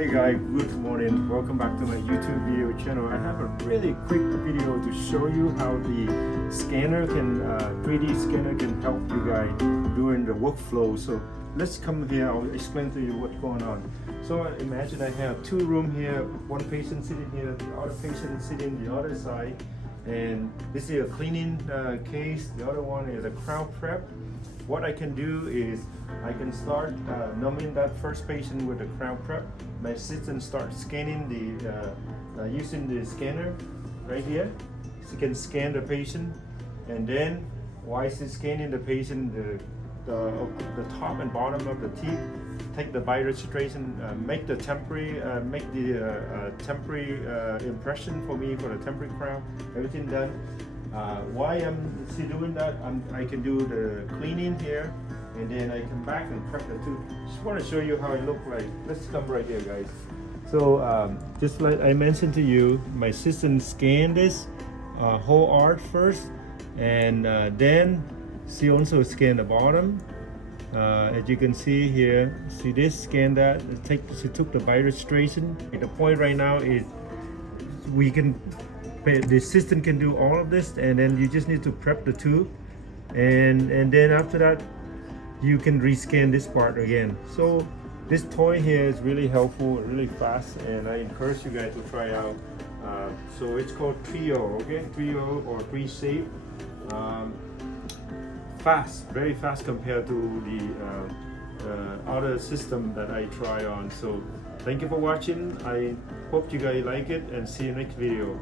Hey guys, good morning. Welcome back to my YouTube video channel. I have a really quick video to show you how the scanner can 3D scanner can help you guys during the workflow. So let's come here. I'll explain to you what's going on. So imagine I have two rooms here. One patient sitting here, the other patient sitting the other side. And this is a cleaning case. The other one is a crown prep. What I can do is I can start numbing that first patient with the crown prep. My assistant starts scanning the using the scanner right here. She can scan the patient, and then while she's scanning the patient, the top and bottom of the teeth, take the bioregistration, make the temporary impression for me for the temporary crown. Everything done. While I'm doing that, I can do the cleaning here, and then I come back and prep the tooth. Just want to show you how it looks like. Let's come right here, guys. So just like I mentioned to you, my assistant scanned this whole arch first, and then she also scanned the bottom. As you can see here, see this, scan that. She took the bioregistration. The point right now is the assistant can do all of this, and then you just need to prep the tooth, and then after that you can rescan this part again. So this toy here is really helpful, really fast, and I encourage you guys to try out. So it's called Trio, okay? Trio or 3Shape. Fast, very fast compared to the other system that I try on. So thank you for watching. I hope you guys like it, and see you next video.